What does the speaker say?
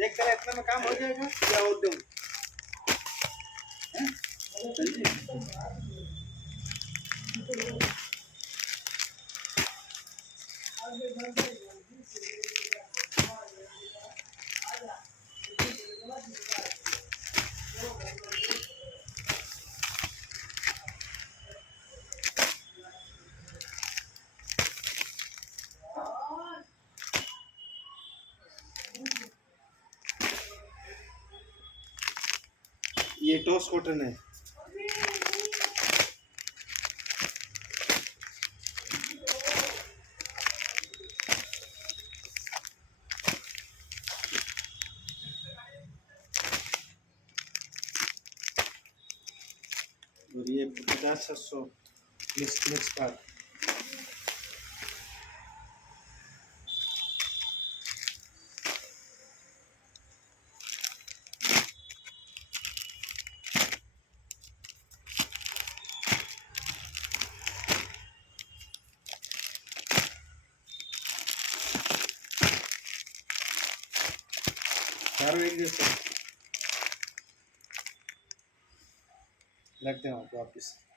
देख कर इतना में काम हो जाएगा या और दूं? ये टॉस कॉटन है। और ये 50-700 मिक्स का। चारों एक जैसे लगते हैं आपको वापिस।